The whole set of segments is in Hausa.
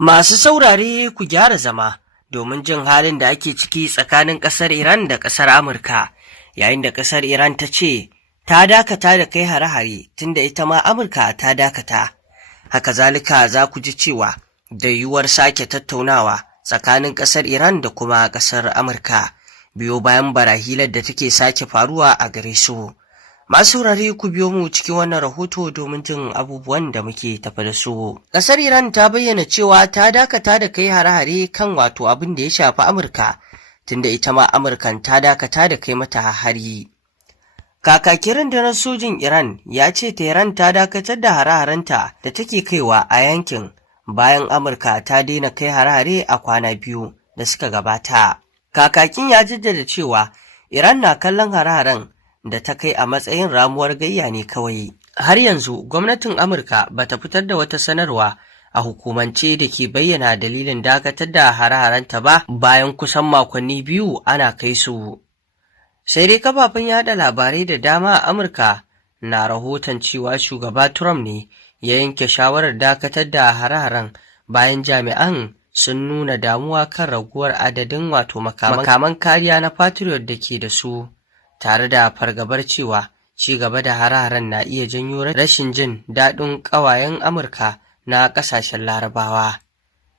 Masu saurare ku gyara zama domin jin halin da ake ciki tsakanin ƙasar Iran da ƙasar Amurka, yayin da ƙasar Iran ta ce ta dakata da kai hare-hare tunda ita ma Amurka ta dakata. Haka zalika za ku ji cewa da yiwuwar sake tattaunawa tsakanin ƙasar Iran da kuma ƙasar Amurka biyo bayan barahilar da take sake faruwa a gare su. Masu saurare ku biyo mu cikin wannan rahoto domin jin abubuwan da muke tafa da su. Ƙasar Iran ta bayyana cewa ta dakata da kai hare-hare kan abin da ya shafi Amurka, tunda ita ma Amurkan ta dakata da kai mata hari. Kakakin rundunar sojin Iran ya ce Tehran ta dakatar da hare-harenta da take kaiwa a yankin bayan Amurka ta daina kai hare-hare a kwana biyu da suka gabata. Kakakin ya jaddada cewa Iran na kallon hare-haren da ta kai a matsayin ramuwar gayya ne kawai. Har yanzu gwamnatin Amurka ba ta fitar da wata sanarwa a hukumance da ke bayyana dalilin dakatar da hare-harenta ba bayan kusan makonni biyu ana kai su. Sai dai kafafen yada labarai da dama a Amurka na rahoton cewa shugaba Trump ne ya yanke shawarar dakatar da hare-haren bayan jami'an sun nuna damuwa kan raguwar adadin makaman kariya na Patriot da ke da su, tare da fargabar cewa ci gaba da hare-haren na iya janyo rashin jin daɗin ƙawayen Amurka na ƙasashen Larabawa.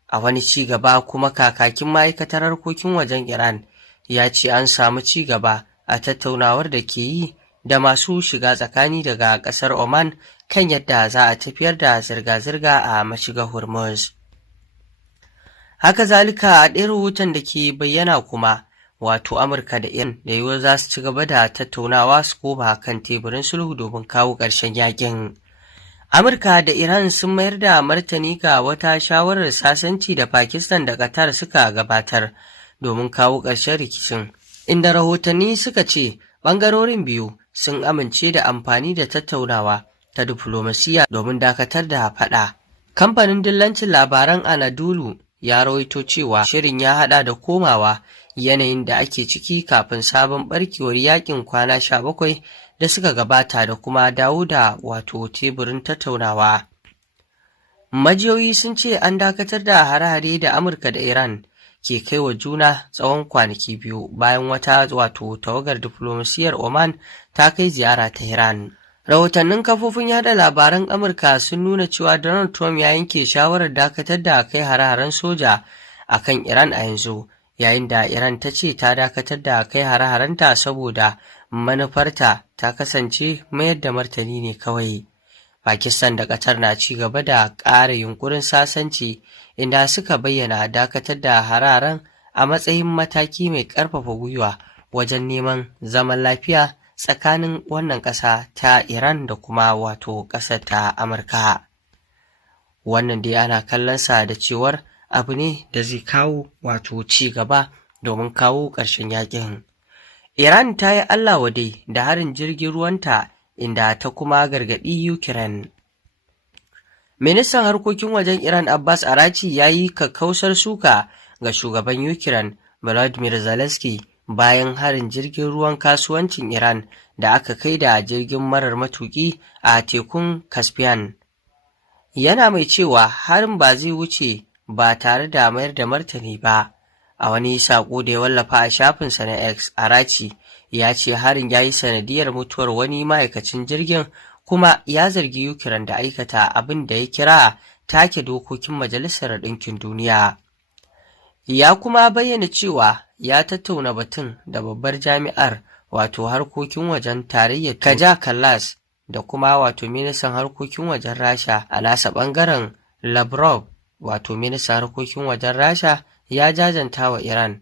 A wani ci gaba kuma, kakakin ma'aikatar harkokin wajen Iran ya ce an samu ci gaba a tattaunawar da ke yi da masu shiga tsakani daga ƙasar Oman kan yadda za a tafiyar da zirga-zirga a mashigar Hormuz. Haka zalika, a ɗaya rahoton da ke bayyana kuma, Amurka da Iran da yiwuwar za su ci gaba da tattaunawa su koma kan teburin sulhu domin kawo ƙarshen yakin. Amurka da Iran sun mayar da martani ga wata shawarar sasanci da Pakistan da Qatar suka gabatar domin kawo ƙarshen rikicin, inda rahotanni suka ce ɓangarorin biyu sun amince da amfani da tattaunawa ta diflomasiyya domin dakatar da faɗa. Kamfanin dillancin labaran Anadolu ya rawaito cewa shirin ya haɗa da komawa yanayin da ake ciki kafin sabon barkewar yakin kwana 17 da suka gabata da kuma dawo da teburin tattaunawa. Majiyoyi sun ce an dakatar da hare-hare da Amurka da Iran ke kai wa juna tsawon kwanaki biyu bayan wata tawagar diflomasiyyar Oman ta kai ziyara ta Iran. Rahotannin kafofin yada labaran Amurka sun nuna cewa Donald Trump ya yanke shawarar dakatar da kai hare-haren soja a kan Iran a yanzu, yayin da Iran ta ce ta dakatar da kai hare-harenta saboda manufarta ta kasance mayar da martani ne kawai. Pakistan da Qatar na ci gaba da ƙara yunkurin sasanci, inda suka bayyana dakatar da hare-haren a matsayin mataki mai ƙarfafa gwiwa wajen neman zaman lafiya tsakanin wannan ƙasa ta Iran da kuma ƙasar ta Amurka. Wannan dai ana kallonsa da cewar abu ne da zai kawo ci gaba domin kawo ƙarshen yakin. Iran ta yi Allah wadai da harin jirgin ruwanta, inda ta kuma gargaɗi Ukraine. Ministan harkokin wajen Iran Abbas Arachi ya yi kakkausar suka ga shugaban Ukraine Volodymyr Zelensky bayan harin jirgin ruwan kasuwancin Iran da aka kai da jirgin marar matuƙi a tekun Caspian. Yana mai cewa harin ba zai wuce ba tare da mayar da martani ba. A wani saƙo da ya wallafa a shafinsa na X, Arachi ya ce harin ya yi sanadiyar mutuwar wani ma'aikacin jirgin, kuma ya zargi Ukraine da aikata abin da ya kira take dokokin Majalisar Ɗinkin Duniya. Ya kuma bayyana cewa ya tattauna batun da babbar jami'ar harkokin wajen tarayyar Kaja Kallas da kuma ministan harkokin wajen Rasha. A nasa ɓangaren, Lavrov ministan harkokin wajen Rasha ya jajanta wa Iran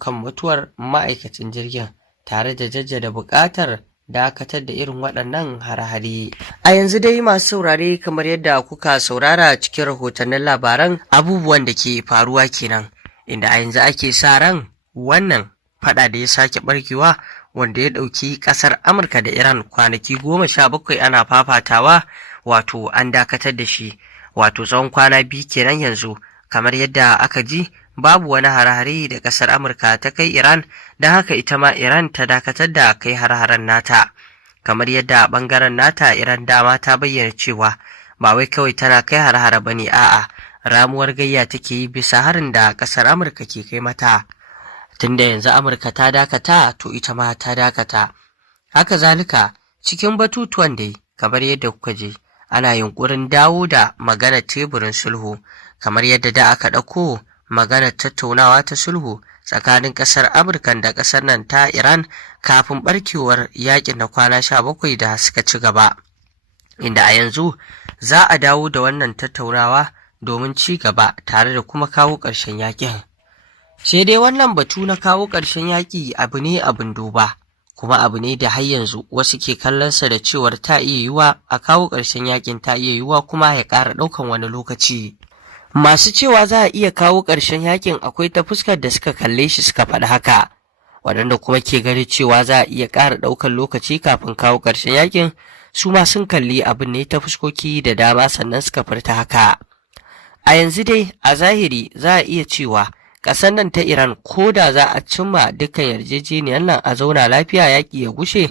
kan mutuwar ma'aikacin jirgin, tare da jaddada buƙatar dakatar da irin waɗannan hare-hare. A yanzu dai masu saurare, kamar yadda kuka saurara cikin rahotannin labaran, abubuwan da ke faruwa kenan, inda a yanzu ake sa ran wannan faɗa da ya sake barkewa, wanda ya ɗauki ƙasar Amurka da Iran kwanaki 17 ana fafatawa, an dakatar da shi, tsawon kwana 2 kenan yanzu. Kamar yadda aka ji, babu wani hare-hare da ƙasar Amurka ta kai Iran, don haka ita ma Iran ta dakatar da kai hare-haren nata. Kamar yadda ɓangaren nata Iran dama ta bayyana cewa ba wai kawai tana kai hare-hare ba ne, a'a, ramuwar gayya take yi bisa harin da ƙasar Amurka ke kai mata. Tunda yanzu Amurka ta dakata, to ita ma ta dakata. Haka zalika cikin batutuwan dai kamar yadda kuka je ana yunkurin dawo da maganar teburin sulhu, kamar yadda da aka ɗauko maganar tattaunawa ta sulhu tsakanin ƙasar Amurka da ƙasar nan ta Iran kafin barkewar yakin na kwana 17 da suka ci gaba, inda a yanzu za a dawo da wannan tattaunawa domin ci gaba tare da kuma kawo ƙarshen yakin. Sai dai wannan batu na kawo ƙarshen yaƙi abu ne abin duba, kuma abu ne da har yanzu wasu ke kallonsa da cewar ta iya yiwuwa a kawo ƙarshen yaƙin, ta iya yiwuwa kuma ya ƙara ɗaukan wani lokaci. Masu cewa za a iya kawo ƙarshen yaƙin akwai ta fuskar da suka kalle shi suka faɗi haka, waɗanda kuma ke ganin cewa za a iya ƙara ɗaukan lokaci kafin kawo ƙarshen yaƙin, su ma sun kalli abin ne ta fuskoki da dama sannan suka furta haka. A yanzu dai a zahiri za a iya cewa ƙasar nan ta Iran ko da za a cimma dukkan yarjejeniyar nan a zauna lafiya yaƙi ya gushe,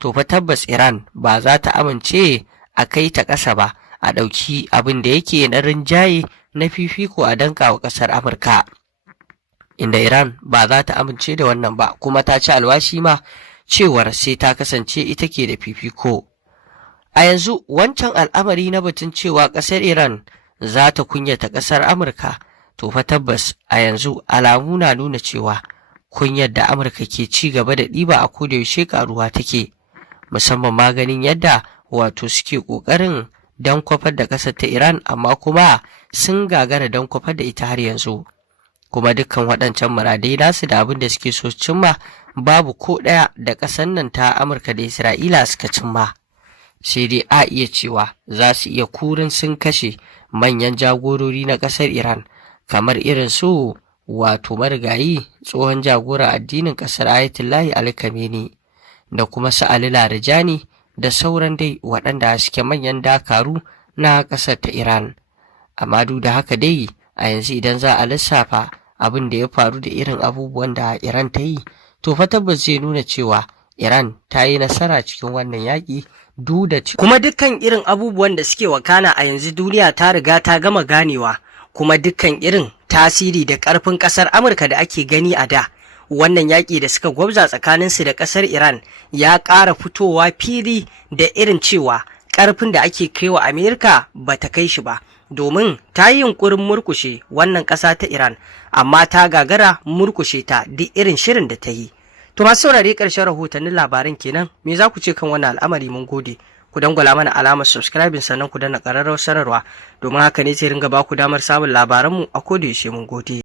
to fa tabbas Iran ba za ta amince a kai ta ƙasa ba, a ɗauki abin da yake na rinjaye na fifiko a danka wa ƙasar Amurka. Inda Iran ba za ta amince da wannan ba, kuma ta ci alwashi ma cewar sai ta kasance ita ke da fifiko. A yanzu wancan al'amari na batun cewa ƙasar Iran za ta kunyata ƙasar Amurka, to fa tabbas a yanzu alamu na nuna cewa kunyar da Amurka ke ci gaba da ɗiba a kodayaushe ƙaruwa take, musamman maganin yadda wato suke ƙoƙarin don kwafar da ƙasar ta Iran, amma kuma sun gagara don kwafar da ita har yanzu. Kuma dukkan waɗancan muradai nasu da abin da suke so cimma babu ko ɗaya da ƙasar nan ta Amurka da Isra'ila suka cimma. Sai dai a iya cewa za su iya kurin sun kashe manyan jagorori na ƙasar Iran, kamar irin su wato marigayi tsohon jagora addinin ƙasar Ayatollahi Ali Khamenei da kuma su Ali Larijani da sauran dai waɗanda suke manyan dakaru na ƙasar ta Iran. Amma duk da haka dai a yanzu idan za a lissafa abin da ya faru da irin abubuwan da Iran ta yi, to fa tabbas zai nuna cewa Iran ta yi nasara cikin wannan yaƙi kuma dukkan irin abubuwan da suke wakana a yanzu duniya ta riga ta gama ganewa, kuma dukkan irin tasiri da ƙarfin ƙasar Amurka da ake gani a da, wannan yaƙi da suka gwabza tsakaninsu da ƙasar Iran ya ƙara fitowa fili da irin cewa ƙarfin da ake kaiwa Amerika ba ta kai shi ba, domin ta yi yunƙurin murkushe wannan ƙasa ta Iran, amma ta gagara murkushe ta duk irin shirin da ta yi. To masu saurare ƙarshen rahotannin labaran kenan, me za ku ce kan wannan al'amari? Mun gode. Ku dangwala mana alamar subscribing sannan ku danna ƙararrawar sanarwa, domin haka ne zai ringa ba ku damar samun labaranmu a koda yaushe. Mun gode.